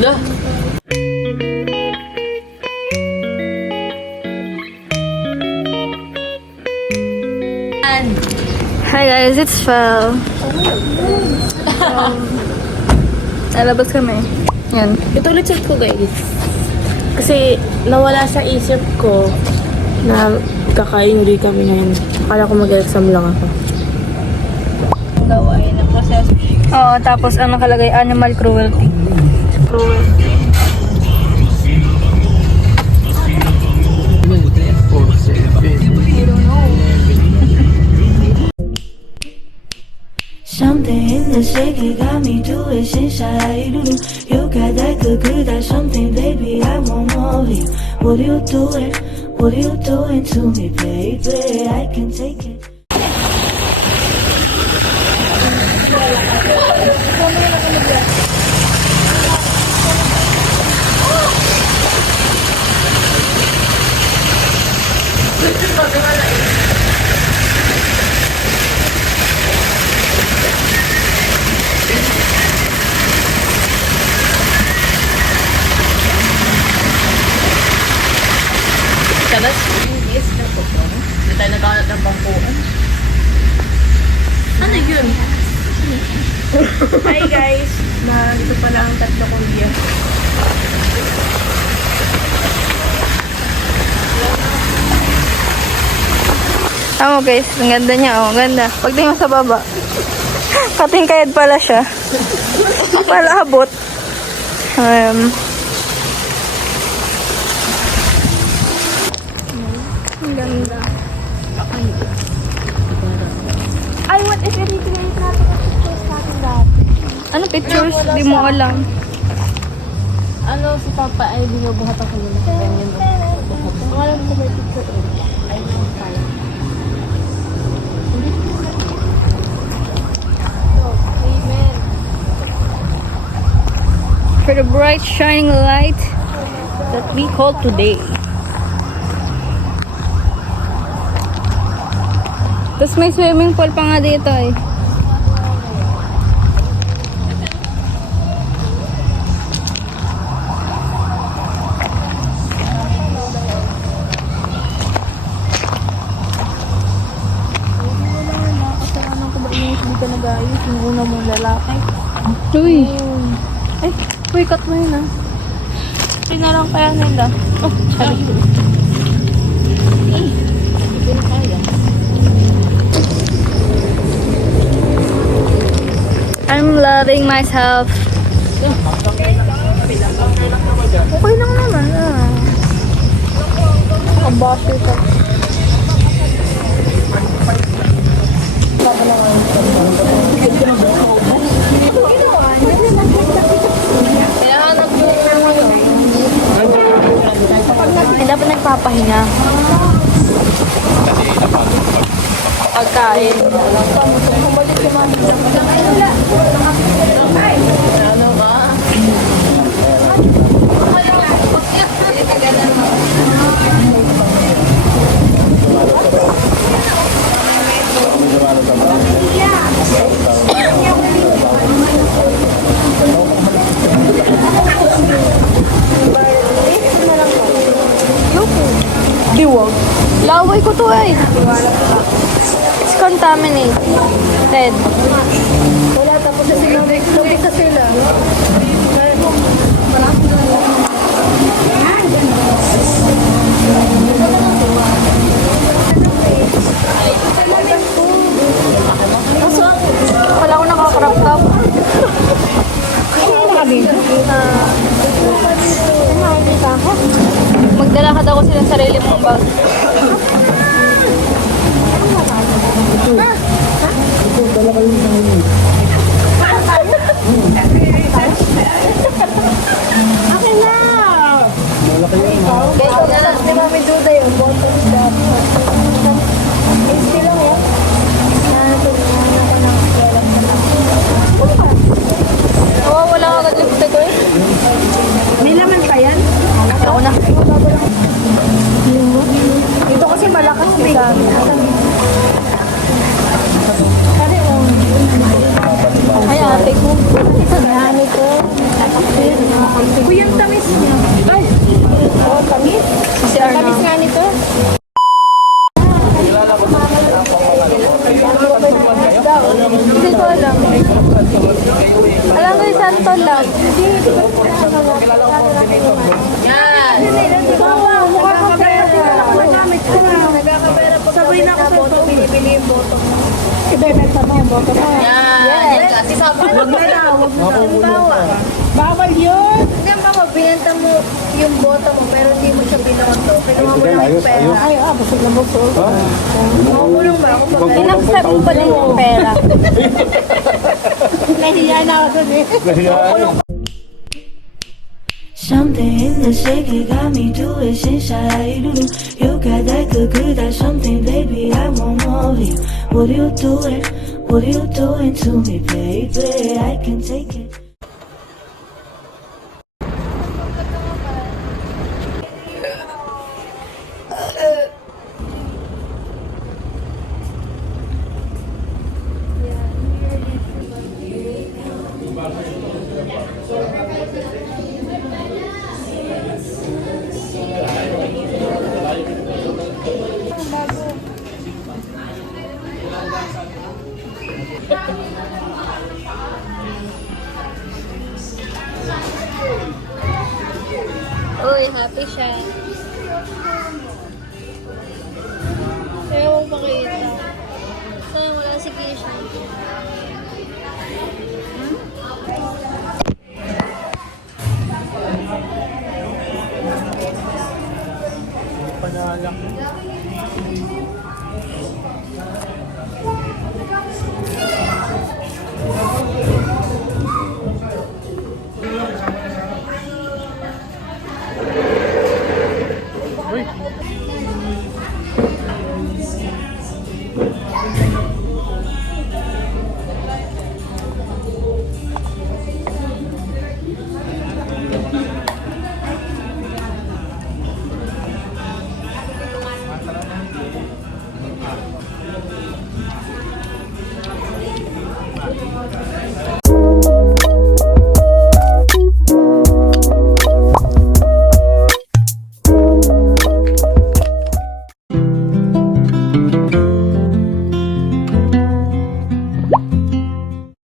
Lah. Hi guys, it's Fel. Lalabas kami. Yan. Ito ulit check ko guys. Kasi nawala sa isip ko na kakain ulit kami ngayon. Akala ko mag-exam lang ako. Daw ay na-process. Oo, tapos ang nakalagay animal cruelty. Cruelty. Something in the shaky got me doing shit shy. You got that good, that something, baby. I want more of you. What are you doing? What are you doing to me, baby? I can take it. Sabas, is na po. Hindi tayo nagkalat ng bangkuan. Ano yun? Hi guys! Dito pala ang tatlo kong biya. Tama guys, ang ganda niya. Oh, ganda. Pagtingin mo sa baba. Katingkayad pala siya. Pala abot. Ang ganda. Ay, what if i-recreate natin ang pictures natin dati? Ano pictures? Di mo alam. Ano si Papa ay binubuhat ako nila. Ganyan ba? Alam ko may picture ulit. Ay, no, pala. Amen. For the bright shining light that we call today. Tapos may swimming pool pa nga dito eh. Nakakasalanan ko ba hindi ka nag-ayos yung una mong lalaki? Uy! Ay, uy, cut mo yun ah. Pinalang kaya nila. Oh, sorry. Hindi ko na kaya. I'm loving myself. Okay lang naman ah. Nakabase ka. Dapat nagpapahinga. Pagkain. Diwag. Laway ko to eh. It's contaminated. Red. Wala, tapos na sila. Tapos na sila. Wala ko nakakrap top. Magdala ka daw kasi ng sarili mong bag. Akin na! Ito na lang si Mami Duda yung bottom stop. Easy lang yan. Nanatog na ako ng kailan ka lang. Oo, wala ka agad lipstick ko eh. May laman pa yan? Ako na. Hindi ko alam. Alam ko yung Santo lang. Sabay na ako sa boto. Binibili yung boto mo. Ibebenta mo yung boto mo. Yan. Kasi sabi na Bawal yun! Hindi ba binenta mo yung boto mo pero hindi mo siya binoto. Kinuha mo lang yung pera. Ay, busog na busog. Makulong ba ako pag Inaccept mo pa din yung pera. Nahiya na ako dun eh. Something in the shaky got me doing inside. You got that good, that something, baby. I want more of you. What are you doing? What are you doing to me, baby? I can take it. Uy, happy siya. Ewan pakita. Sayang wala si Keisha.